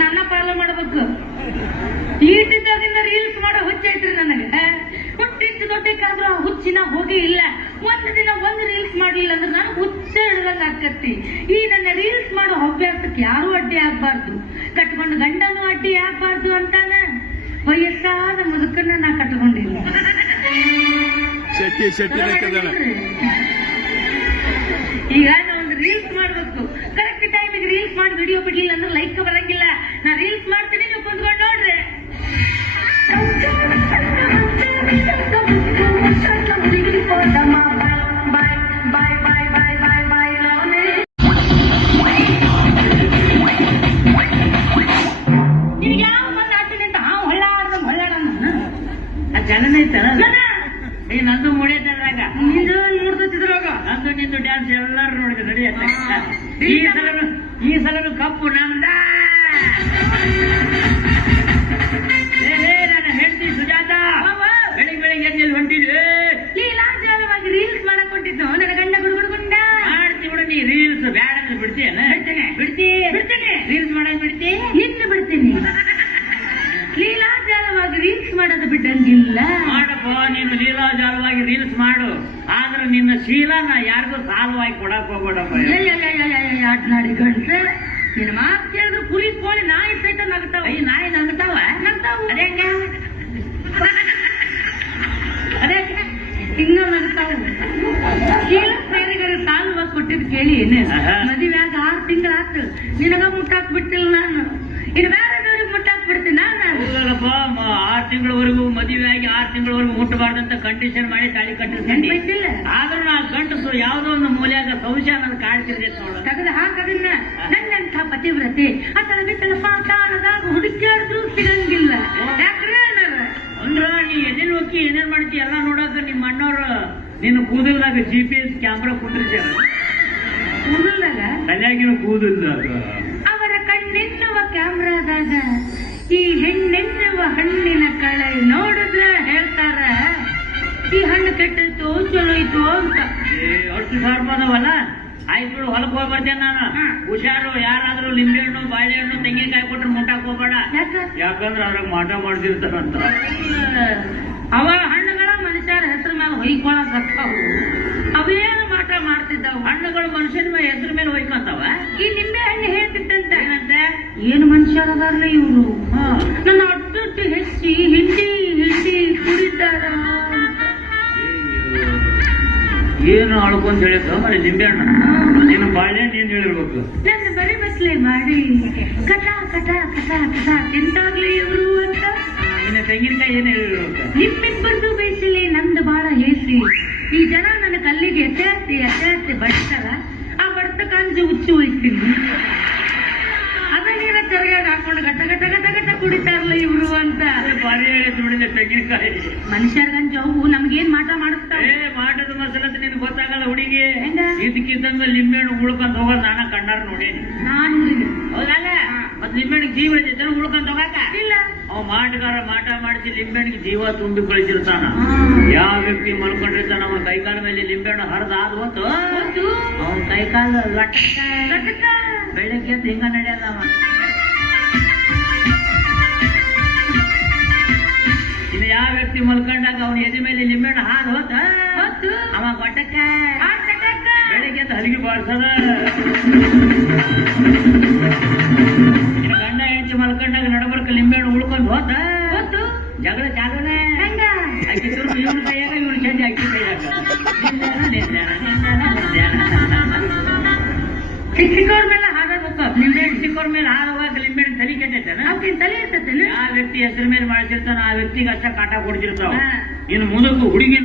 ನನ್ನ ಪಾಲನೆ ಮಾಡಬೇಕು. ಈಟಿದ್ದಾಗಿಂದ ರೀಲ್ಸ್ ಮಾಡೋ ಹುಚ್ಚೈತ್ರಿ ನನಗೆ. ಹುಟ್ಟಿಟ್ಟು ದೊಡ್ಡಕ್ಕಾದ್ರೂ ಆ ಹುಚ್ಚಿನ ಹೋಗಿ ಇಲ್ಲ. ಒಂದು ದಿನ ಒಂದು ರೀಲ್ಸ್ ಮಾಡ್ಲಿಲ್ಲ ಅಂದ್ರೆ ನಾನು ಹುಚ್ಚ ಹಿಡ್ದಂಗ ಆಕತ್ತಿ. ಈ ನನ್ನ ರೀಲ್ಸ್ ಮಾಡೋ ಹವ್ಯಾಸಕ್ಕೆ ಯಾರು ಅಡ್ಡಿ ಆಗ್ಬಾರ್ದು, ಕಟ್ಕೊಂಡು ಗಂಡನು ಅಡ್ಡಿ ಆಗ್ಬಾರ್ದು ಅಂತಾನ ವಯಸ್ಸಾದ ಮುದುಕನ್ನ ನಾ ಕಟ್ಕೊಂಡಿಲ್ಲ. ಈಗ ಒಂದು ರೀಲ್ಸ್ ಮಾಡ್ಬೇಕು, ಕರೆಕ್ಟ್ ಟೈಮಿಗೆ ರೀಲ್ಸ್ ಮಾಡಿ ವಿಡಿಯೋ ಬಿಡ್ಲಿಲ್ಲ ಅಂದ್ರೆ ಲೈಕ್ ಬರಂಗಿಲ್ಲ. ನಾ ರೀಲ್ಸ್ ಮಾಡ್ತೀನಿ, ನೀವು ಕುಂತ್ಕೊಂಡು ನೋಡ್ರಿ. ನಿನಗೆ ಯಾವ ಬಂದು ಆಗ್ತೀನಿ ಅಂತ ಹಾವು ಹೊಳ್ಳಾಡ್ದಂಗ್ ಹೊಳ್ಳಾಡಂಗ ಜನನ ಐತಲ್ಲ. ಈಗ ನಂದು ಮುಡಿಯದ್ರಾಗ ನಿಂದು ನೋಡ್ತಿದ್ರಾಗ ನಂದು ನಿಂದು ಡ್ಯಾನ್ಸ್ ಎಲ್ಲಾರು ನೋಡಿದ ನಡೆಯತ್ತ. ಈ ಸಲನು ಕಪ್ಪು ನಮ್ದ. ನನ್ನ ಹೆಂಡತಿ ಸುಜಾತ ಬೆಳಿಗ್ಗೆ ಎಲ್ಲಿ ಹೊಂಟಿದ್ವಿ. ಲೀಲಾಜಾಲವಾಗಿ ರೀಲ್ಸ್ ಮಾಡಕ್ ಹೊಂಟಿದ್ದು ನನ್ನ ಗಂಡ ಗುಡುಗುಡ್ಗುಂಡ. ಮಾಡ್ತಿ ಬಿಡು ನೀ ರೀಲ್ಸ್ ಬ್ಯಾಡ ಅಂದ್ರೆ ಬಿಡ್ತೀಯನ? ಬಿಡ್ತೀನಿ. ರೀಲ್ಸ್ ಮಾಡೋದು ಬಿಡ್ತಿ? ಇನ್ನು ಬಿಡ್ತೀನಿ. ಲೀಲಾಜಾಲವಾಗಿ ರೀಲ್ಸ್ ಮಾಡೋದು ಬಿಟ್ಟಂಗಿಲ್ಲ. ಮಾಡಪ್ಪ, ನೀನು ಲೀಲಾಜಾಲವಾಗಿ ರೀಲ್ಸ್ ಮಾಡು, ಆದ್ರೆ ನಿನ್ನ ಶೀಲ ನಾ ಯಾರಿಗೂ ಸಾಲವಾಗಿ ಕೊಡಕ್ ಹೋಗ್ಬೇಡಪ್ಪ. ಆಟನಾಡಿ ಗಂಟ್ರೆ ನಿನ್ನ ಮಾತು ಕೇಳಿದ್ರೆ ಕುರಿ ಕೋಳಿ ನಾಯಿ ಸಹಿತ ನಗ್ತಾವ. ಈ ನಾಯಿ ನಗ್ತಾವ ಅದೇ ಇನ್ನೂ ನಗ್ತಾವ. ಶೀಲ ಪ್ರೇರಿಗಳು ಸಾಲವಾಗಿ ಕೊಟ್ಟಿದ್ದು ಕೇಳಿ ಏನೇ ಮದುವೆಯಾಗ 6 ತಿಂಗಳಾತು, ನಿನಗ ಮುಟ್ಟಾಕ್ ಬಿಟ್ಟಿಲ್ಲ ನಾನು. ಇನ್ನು ಬೇರೆ ಮುಟ್ಟಾಕ್ ಬಿಡ್ತೀನಿ ನಾನು. 6 ತಿಂಗಳವರೆಗೂ ಮದುವೆ ಆಗಿ 6 ತಿಂಗಳವರೆಗೂ ಮುಟ್ಟಬಾರ್ದಂತ ಕಂಡೀಷನ್ ಮಾಡಿ ತಾಳಿ ಕಟ್ಟಿಸ್ಕೊಂಡಿಲ್ಲ. ಆದ್ರೂ ನಾ ಗಂಟಸು ಯಾವ್ದೋ ಒಂದು ಮೂಲೆಯಾಗ ಸಂಶಯ ನನ್ನ ಕಾಡ್ತಿರ್ತೈತೆ ನೋಡ. ತೆಗೆದು ಹಾಕದಿನ್ನ ನನ್ನಂಥ ಪತಿವ್ರತೆ ಅತಳ ಬಿತ್ತಲ ಪಾತಾಳದಾಗ ಹುಡುಕಾಡಿದ್ರು ಸಿಗಂಗಿಲ್ಲ. ಯಾಕ್ರೆ ಅಂದ್ರ ನೀ ಎದೇನು ಹೋಗಿ ಏನೇನ್ ಮಾಡ್ತಿ ಎಲ್ಲ ನೋಡಾಕ ನಿಮ್ಮ ಅಣ್ಣವ್ರು ನಿನ್ನ ಕೂದಲ್ದಾಗ GPS ಕ್ಯಾಮ್ರಾ ಕುಂದ್ರಿಸ್ಯಾರ. ಕೂದಲ್ದಾಗ ತಲೆಯಾಗಿನ ಕೂದಲ್ದಾಗ ಅವರ ಕಣ್ಣೆನ್ನುವ ಕ್ಯಾಮ್ರಾದಾಗ ಈ ಹೆಣ್ಣೆನ್ನುವ ಹಣ್ಣಿನ ಕಳೆ ನೋಡಿದ್ರೆ ಹೇಳ್ತಾರ ಈ ಹಣ್ಣು ಕೆಟ್ಟೈತು ಚಲೋ ಇತ್ತು ಅಂತ. ಅಷ್ಟು ಸಾರ್ಬೋದವಲ್ಲ. ಆಯ್ತು ಬಿಡು, ಹೊಲಕ್ ಹೋಗಿ ಬರ್ತೇನೆ ನಾನು. ಹುಷಾರು, ಯಾರಾದ್ರೂ ಲಿಂಬೆಹಣ್ಣು ಬಾಳೆಹಣ್ಣು ತೆಂಗಿನಕಾಯಿ ಕೊಟ್ರೆ ಮುಟ್ಟಾಕ್ ಹೋಗ್ಬೇಡ. ಯಾಕಂದ್ರೆ ಅದ್ರಾಗ ಮಾಟ ಮಾಡ್ತಿರ್ತಾರಂತ. ಅವ ಹಣ್ಣುಗಳ ಮನುಷ್ಯರ ಹೆಸರು ಮೇಲೆ ಹೊಯ್ಕೊಳಕ್ ಹತ್ತಾವು. ಅವೇನು ಮಾಟ ಮಾಡ್ತಿದ್ದಾವ ಹಣ್ಣುಗಳು ಮನುಷ್ಯನ ಮೇಲೆ ಹೆಸರು ಮೇಲೆ ಹೊಯ್ಕೊಂತಾವ. ಈ ನಿಂಬೆ ಹಣ್ಣು ಹೇಳ್ತಿತ್ತಂತ ಏನಂತೆ, ಏನು ಮನುಷ್ಯರದಾರ್ಲ ಇವ್ರು, ನನ್ನ ಅಡ್ಡೊಟ್ಟು ಹೆಚ್ಚಿ ಹಿಂಡಿ ಕುಡಿತಾರ. ಏನು ಅಳ್ಕೊಂಡ್ ಹೇಳಿದ್ರು ಮರಿ ನಿಂಬೆಹಣ್ಣು, ನೀನು ಬಾಳೆಹಣ್ಣು ಏನ್ ಹೇಳಿರ್ಬೇಕು. ನನ್ನ ಬರೀ ಬಸ್ಲೆ ಮಾಡಿ ಕಟ ಕಟ ಕಟ ಕಟ ತಿಂತಾಗ್ಲಿ ಇವರು ಅಂತ. ನಿನ್ನ ತೆಂಗಿನಕಾಯಿ ಏನ್ ಹೇಳಿರ್ಬೇಕು. ನಿಮ್ಮಿಬ್ಬರದು ಬೇಯಿಸಲಿ ನಂದು ಬಾಳ ಹೇಸಿ. ಈ ಜನ ನನ್ನ ಕಲ್ಲಿಗೆ ಎತ್ತೆ ಬಡ್ತಾರ. ಆ ಬಡ್ತಕ್ಕ ಅಂಜು ಹುಚ್ಚು ಹೋಯ್ತೀನಿ. ಅದನ್ನೇನ ಚರಿಯಾಗಿ ಹಾಕೊಂಡು ಗಟ್ಟ ಗಟ್ಟ ಗಟ್ಟ ಗಟ್ಟ ಕುಡಿತಾರಲ್ಲ ಇವ್ರು ಅಂತ. ಬಾರಿ ಹೇಳಿದ್ ಬಿಡಿದೆ ತೆಂಗಿನಕಾಯಿ. ಮನುಷ್ಯರ್ಗಂಜು ಅವು ನಮ್ಗೇನ್ ಮಾಟ ಮಾಡಿಸ್ತಾವೆ. ಮಾಟದ ಮಸಾಲತ್ ನಿನ್ ಗೊತ್ತಾಗಲ್ಲ ಹುಡುಗಿ. ಇದಕ್ಕಿದ್ದಂಗ ಲಿಂಬೆಹಣ್ಣು ಉಳ್ಕೊಂಡ್ ಹೋಗೋದು ನಾನ ಕಣ್ಣಾರ ನೋಡೇನಿ. ನಾನು ಹೋಗಲ್ಲ. ಮತ್ ಲಿಂಬೆಹಣ್ಣಿಗೆ ಜೀವ ಇರ್ತೈತೆ ಉಳ್ಕೊಂಡ್ ಹೋಗಾಕ ಇಲ್ಲ. ಅವ್ ಮಾಟಗಾರ ಮಾಟ ಮಾಡಿಸಿ ಲಿಂಬೆಹಣ್ಣಿಗೆ ಜೀವ ತುಂಬಿ ಕಳಿಸಿರ್ತಾನ. ಯಾವ ವ್ಯಕ್ತಿ ಮಲ್ಕೊಂಡಿರ್ತಾನ ಅವನ ಕೈಕಾಲ ಮೇಲೆ ಲಿಂಬೆಹಣ್ಣು ಹರಿದ ಆದ ಹೊತ್ತು ಅವನ್ ಕೈಕಾಲ ಲಟಕ ಬೆಳಗ್ಗೆ ಅಂತ ಹಿಂಗ ನಡೆಯದವ. ಇನ್ನು ಯಾವ ವ್ಯಕ್ತಿ ಮಲ್ಕೊಂಡಾಗ ಅವನ ಎದೆ ಮೇಲೆ ಲಿಂಬೆಹಣ್ಣು ಹಾದು ಹೋತ ಅವ ಗೊಟ್ಟಕ್ಕ ಬೆಳಗ್ಗೆ ಅಂತ ಹಲಿಗೆ ಬಾರಿಸದ. ಗಂಡ ಹೆಂಡತಿ ಮಲ್ಕೊಂಡಾಗ ನಡಬರ್ಕ ಲಿಂಬೆಹಣ್ಣು ಉಳ್ಕೊಂಡ್ ಹೋತ ಜಗಳ ಚಾಲನೆ. ಅಕ್ಕಿ ತುರ್ದು ಇವನ ಕೈಯಾಗ ಇವನು ಚಂಡಿ ಅಕ್ಕಿ ಕೈಯಾಗ ಸಿಕ್ಕೋರ್ ಮೇಲೆ ಹಾಡಬೇಕು. ಲಿಂಬೆಹಣ್ಣು ಸಿಕ್ಕೋರ್ ಮೇಲೆ ಹಾಡುವಾಗ ಲಿಂಬೆಹಣ್ಣು ತಲೆ ಕೆಟ್ಟೈತೇನ, ತಲೆ ಇರ್ತೈತೆ. ಆ ವ್ಯಕ್ತಿ ಹೆಸರು ಮೇಲೆ ಮಾಡ್ತಿರ್ತಾನ ಆ ವ್ಯಕ್ತಿಗೆ ಅಷ್ಟ ಕಾಟ ಕೊಡ್ತಿರ್ತಾವ. ಇನ್ನು ಮುಂದಕ್ಕೂ ಹುಡುಗಿ